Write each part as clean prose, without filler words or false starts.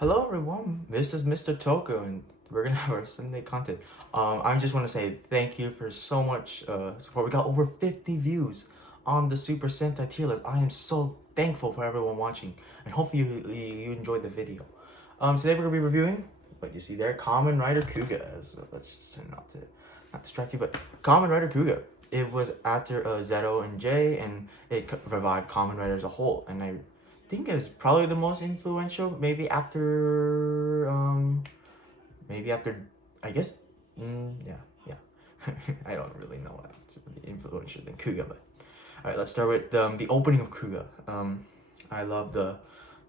Hello everyone, this is Mr. Toko and we're gonna have our Sunday content. I just want to say thank you for so much support. We got over 50 views on the Super Sentai tier list. I am so thankful for everyone watching and hopefully you enjoyed the video. Today we're gonna be reviewing what you see there, Kamen Rider Kuuga. So let's just turn not distract you, but Kamen Rider Kuuga. It was after Zeto and J, and it revived Kamen Rider as a whole, and I think it's probably the most influential. Maybe after, I guess. Yeah. I don't really know what's really influential than Kuuga, but all right. Let's start with the opening of Kuuga. I love the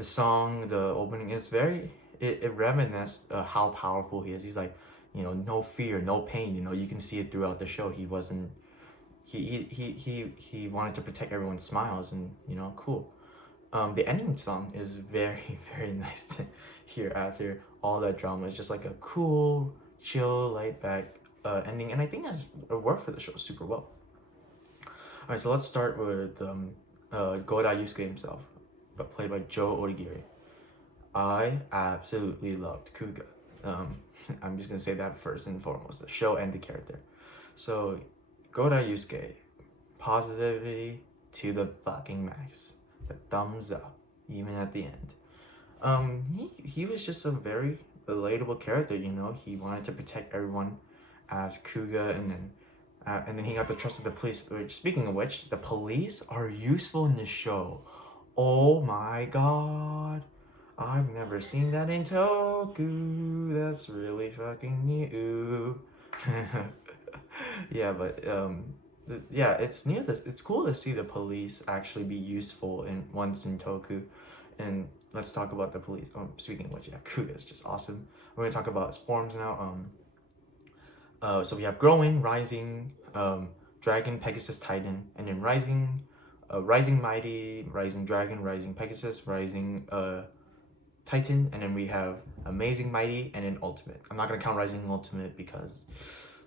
song. The opening is it reminisces how powerful he is. He's like, no fear, no pain. You can see it throughout the show. He wasn't. He wanted to protect everyone's smiles, and cool. The ending song is very, very nice to hear after all that drama. It's just like a cool, chill, laid back ending, and I think that's worked for the show super well. Alright, so let's start with Godai Yusuke himself, but played by Joe Origiri. I absolutely loved Kuuga. I'm just gonna say that first and foremost, the show and the character. So, Godai Yusuke, positivity to the fucking max. The thumbs up, even at the end. He was just a very relatable character. He wanted to protect everyone as Kuuga, and then he got the trust of the police. Which, speaking of which, the police are useful in this show. Oh my god, I've never seen that in Toku. That's really fucking new. Yeah, but yeah, it's cool to see the police actually be useful once in Toku, and let's talk about the police. Speaking of which, yeah, Kuuga is just awesome. We're gonna talk about his forms now. So we have growing, rising, dragon, Pegasus, Titan, and then rising, rising mighty, rising dragon, rising Pegasus, rising Titan, and then we have amazing mighty, and then ultimate. I'm not gonna count rising ultimate because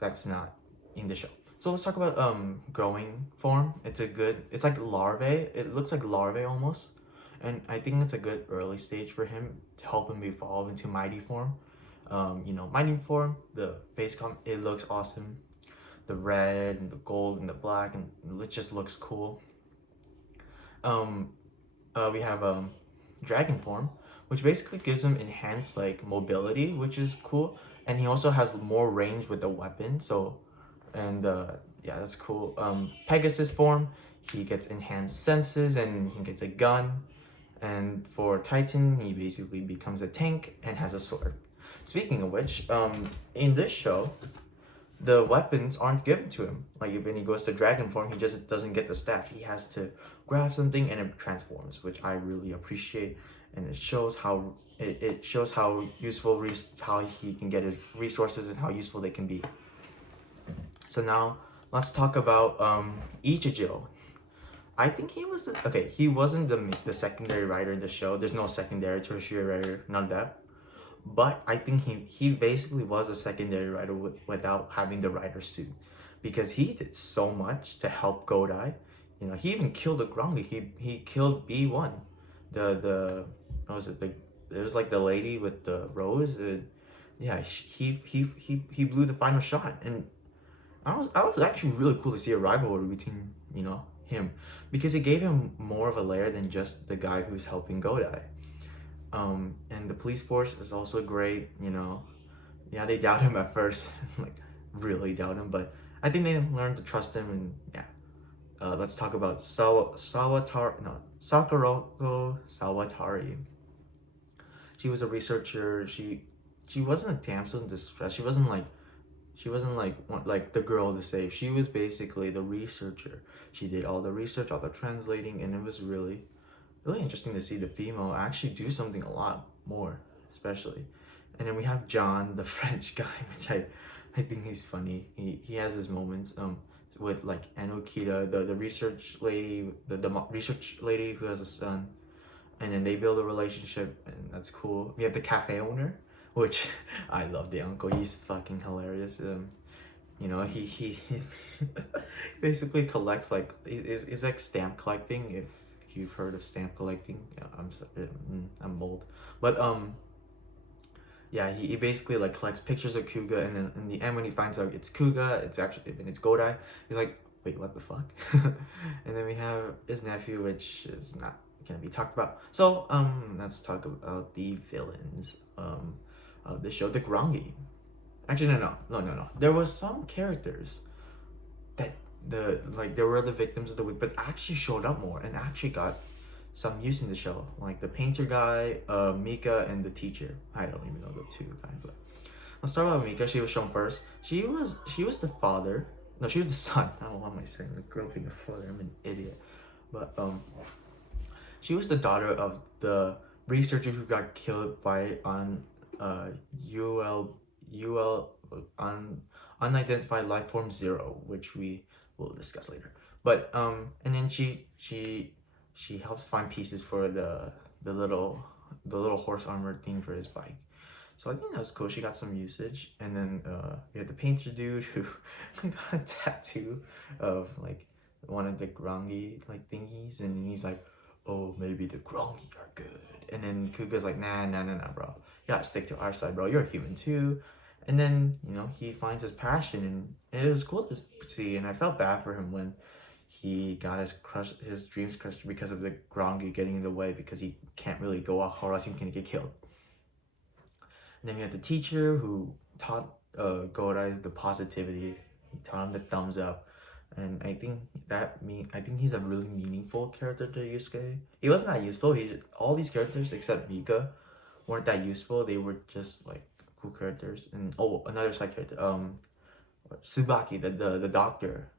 that's not in the show. So let's talk about growing form. It's like larvae. It looks like larvae almost. And I think it's a good early stage for him to help him evolve into mighty form. Mighty form, the face comp, it looks awesome. The red and the gold and the black, and it just looks cool. We have dragon form, which basically gives him enhanced like mobility, which is cool. And he also has more range with the weapon, yeah, that's cool. Pegasus form, he gets enhanced senses and he gets a gun. And for Titan, he basically becomes a tank and has a sword. Speaking of which, in this show, the weapons aren't given to him. Like when he goes to dragon form, he just doesn't get the staff. He has to grab something and it transforms, which I really appreciate. And it shows how useful how he can get his resources and how useful they can be. So now let's talk about Ichijo. I think he wasn't the secondary writer in the show. There's no secondary, tertiary writer, none of that. But I think he basically was a secondary writer without having the writer suit, because he did so much to help Godai. He even killed a Grongi. He killed B1, what was it? It was like the lady with the rose. Yeah, he blew the final shot, and I was actually really cool to see a rivalry between him, because it gave him more of a layer than just the guy who's helping Godai. And the police force is also great. Yeah, they doubt him at first, like really doubt him, but I think they learned to trust him. And yeah, let's talk about Sakurako Sawatari. She was a researcher. She wasn't a damsel in distress. She wasn't like the girl to save. She was basically the researcher. She did all the research, all the translating, and it was really, really interesting to see the female actually do something a lot more, especially. And then we have John, the French guy, which I think he's funny. He has his moments with like Anokita, the research lady, the research lady who has a son, and then they build a relationship, and that's cool. We have the cafe owner, which I love the uncle. He's fucking hilarious. He's basically collects like it's like stamp collecting. If you've heard of stamp collecting, I'm bold, but yeah, he basically like collects pictures of Kuuga, and then in the end when he finds out it's Kuuga, it's actually and it's Godai, he's like, wait, what the fuck? And then we have his nephew, which is not gonna be talked about. So let's talk about the villains of the show, the Grongi. Actually, no. There was some characters that they were the victims of the week, but actually showed up more and actually got some use in the show, like the painter guy, Mika, and the teacher. I don't even know the two guys, but let's start with Mika. She was shown first. She was the father. No, she was the son. I don't know why am I saying the girl being the father. I'm an idiot. But she was the daughter of the researcher who got killed by UL on unidentified life form zero, which we will discuss later. But and then she helps find pieces for the little horse armor thing for his bike. So I think that was cool. She got some usage, and then we had the painter dude who got a tattoo of like one of the Grongi like thingies, and he's like, "Oh, maybe the Grongi are good." And then Kuga's like, "Nah, bro. You gotta stick to our side, bro. You're a human too." And then he finds his passion, and it was cool to see. And I felt bad for him when he got his dreams crushed because of the Grongi getting in the way, because he can't really go out, or else he's gonna get killed. And then we had the teacher who taught Godai the positivity. He taught him the thumbs up. And I think he's a really meaningful character to Yusuke. He wasn't that useful. All these characters except Mika weren't that useful. They were just like cool characters. And another side character, Tsubaki, the doctor.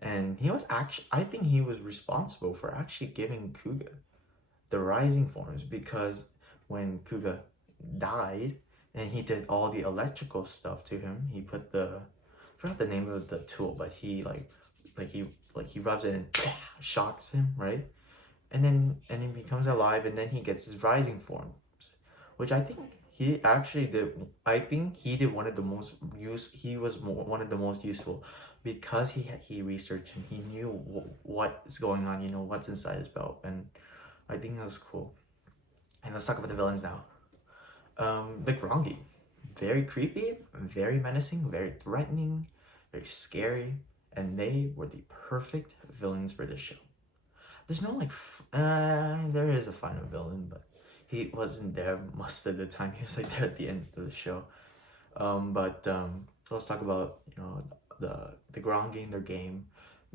And he was actually, I think he was responsible for actually giving Kuga the rising forms, because when Kuga died and he did all the electrical stuff to him, he put I forgot the name of the tool, but he he rubs it and shocks him, right? And he becomes alive, and then he gets his rising forms, which I think he actually did. I think he did one of the most he was one of the most useful, because he researched him. He knew what's going on, what's inside his belt, and I think that was cool. And let's talk about the villains now. The Grongi, very creepy, very menacing, very threatening, very scary, and they were the perfect villains for this show. There's no there is a final villain, but he wasn't there most of the time. He was like there at the end of the show. So let's talk about the Grongi in their game.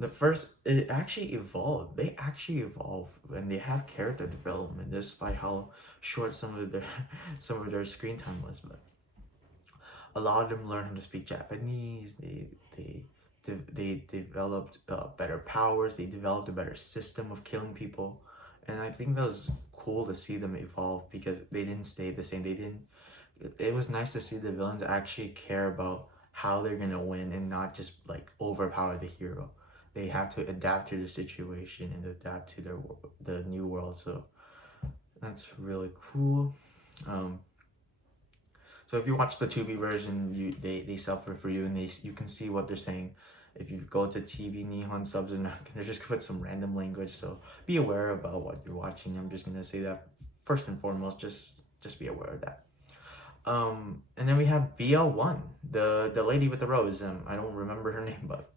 It actually evolved. They actually evolve, and they have character development, despite how short some of their screen time was. But a lot of them learned how to speak Japanese. They developed better powers. They developed a better system of killing people, and I think that was cool to see them evolve, because they didn't stay the same. It was nice to see the villains actually care about how they're gonna win, and not just like overpower the hero. They have to adapt to the situation and adapt to the new world. So that's really cool. So if you watch the 2B version, they suffer for you, and you can see what they're saying. If you go to TV, Nihon subs are not gonna just put some random language. So be aware about what you're watching. I'm just gonna say that first and foremost. Just be aware of that. And then we have BL1, the lady with the rose. I don't remember her name, but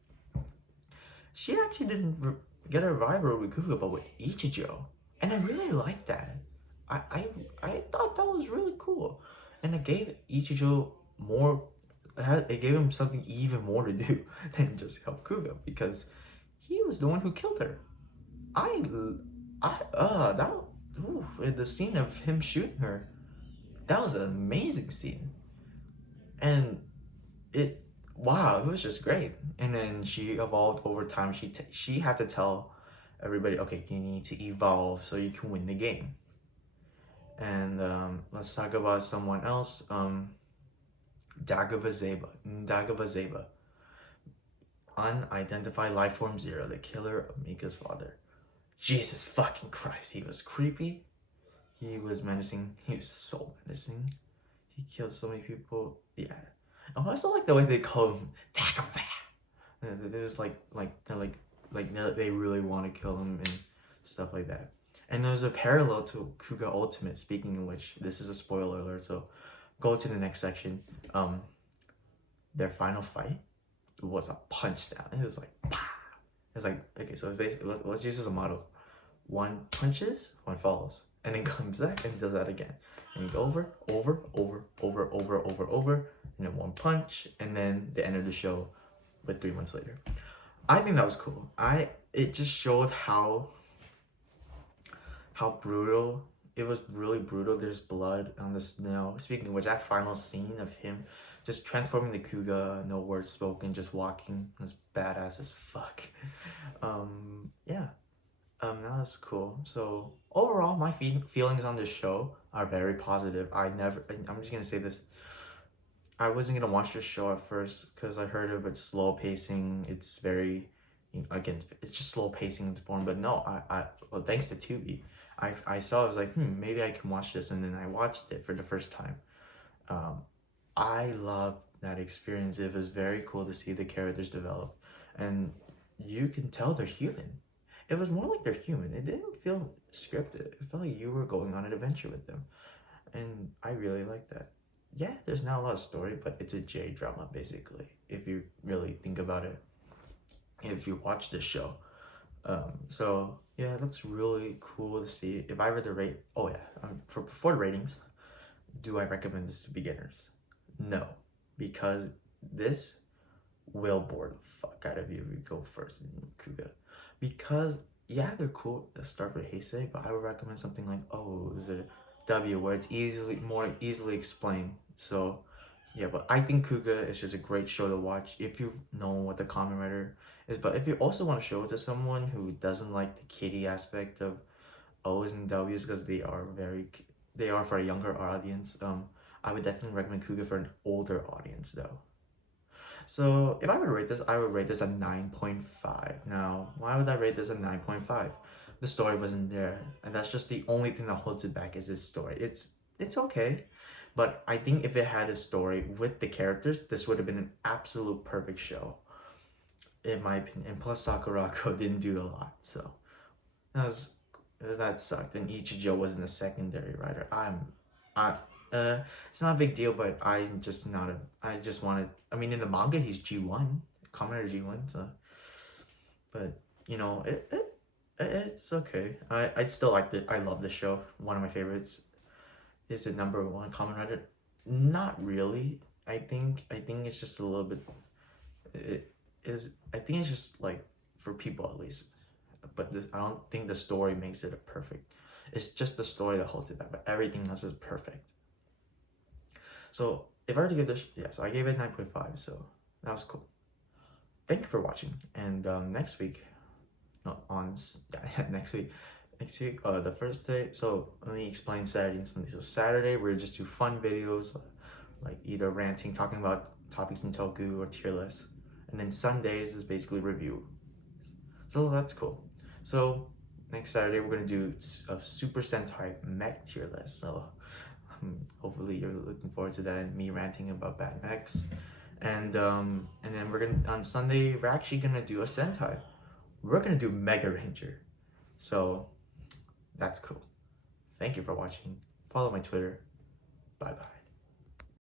she actually didn't get a rivalry with Kuuga, but with Ichijo, and I really liked that. I thought that was really cool, and it gave Ichijo more. It gave him something even more to do than just help Kuuga, because he was the one who killed her. The scene of him shooting her, that was an amazing scene, and it was just great. And then she evolved over time. She had to tell everybody, okay, you need to evolve so you can win the game. And let's talk about someone else. Dagava, unidentified life form zero, the killer of Mika's father. Jesus fucking Christ, he was creepy. He was menacing. He was so menacing. He killed so many people. Yeah. I also like the way they call him Dagava. They're just they really want to kill him and stuff like that. And there's a parallel to Kuuga Ultimate, speaking of which, this is a spoiler alert, so go to the next section. Their final fight was a punch down. It was like, pow. It was like, okay, so basically, let's use this as a model. One punches, one falls, and then comes back and does that again. And you go over, and then one punch, and then the end of the show, but 3 months later. I think that was cool. It just showed how brutal. It was really brutal. There's blood on the snow. Speaking of which, that final scene of him just transforming the Kuuga, no words spoken, just walking, was badass as fuck. Yeah. That was cool. So overall, my feelings on this show are very positive. I'm just gonna say this. I wasn't gonna watch this show at first because I heard of its slow pacing. It's very, again, it's just slow pacing. It's boring. But no, well, thanks to Tubi, I saw. I was like, maybe I can watch this, and then I watched it for the first time. I loved that experience. It was very cool to see the characters develop, and you can tell they're human. It was more like they're human. It didn't feel scripted. It felt like you were going on an adventure with them, and I really like that. Yeah, there's not a lot of story, but it's a J drama basically. If you really think about it, if you watch this show, so yeah, that's really cool to see. If I were to rate, oh yeah, for the ratings, do I recommend this to beginners? No, because this will bore the fuck out of you if you go first in Kuuga. Because yeah, they're cool to start with Heisei, but I would recommend something like, oh, is it W, where it's more easily explained. So yeah, but I think Kuuga is just a great show to watch if you know what the Kamen Rider is. But if you also want to show it to someone who doesn't like the kiddie aspect of O's and W's, because they are for a younger audience, I would definitely recommend Kuuga for an older audience though. So if I were to rate this, I would rate this a 9.5. Now, why would I rate this a 9.5? The story wasn't there, and that's just the only thing that holds it back is this story. It's okay, but I think if it had a story with the characters, this would have been an absolute perfect show, in my opinion. And plus, Sakurako didn't do a lot, so that sucked. And Ichijo wasn't a secondary writer. It's not a big deal, but I'm just not a. I just wanted. I mean, in the manga, he's G1, Kamen G1. So, but it's okay. I still like it. I love the show. One of my favorites. Is it number one Kamen Rider? Not really. I think it's just a little bit. I think it's just like for people at least, but I don't think the story makes it a perfect. It's just the story that holds it back, but everything else is perfect. So if I were to give this, so I gave it 9.5, so that was cool. Thank you for watching, and next week, next week, the first day, so let me explain Saturday and Sunday. So Saturday, we're just do fun videos, like either ranting, talking about topics in Toku or tier list, and then Sundays is basically review. So that's cool. So next Saturday, we're gonna do a Super Sentai mech tier list, so hopefully you're looking forward to that and me ranting about bad mechs. And then we're gonna on Sunday we're actually gonna do a Sentai. We're gonna do Mega Ranger. So that's cool. Thank you for watching. Follow my Twitter. Bye bye.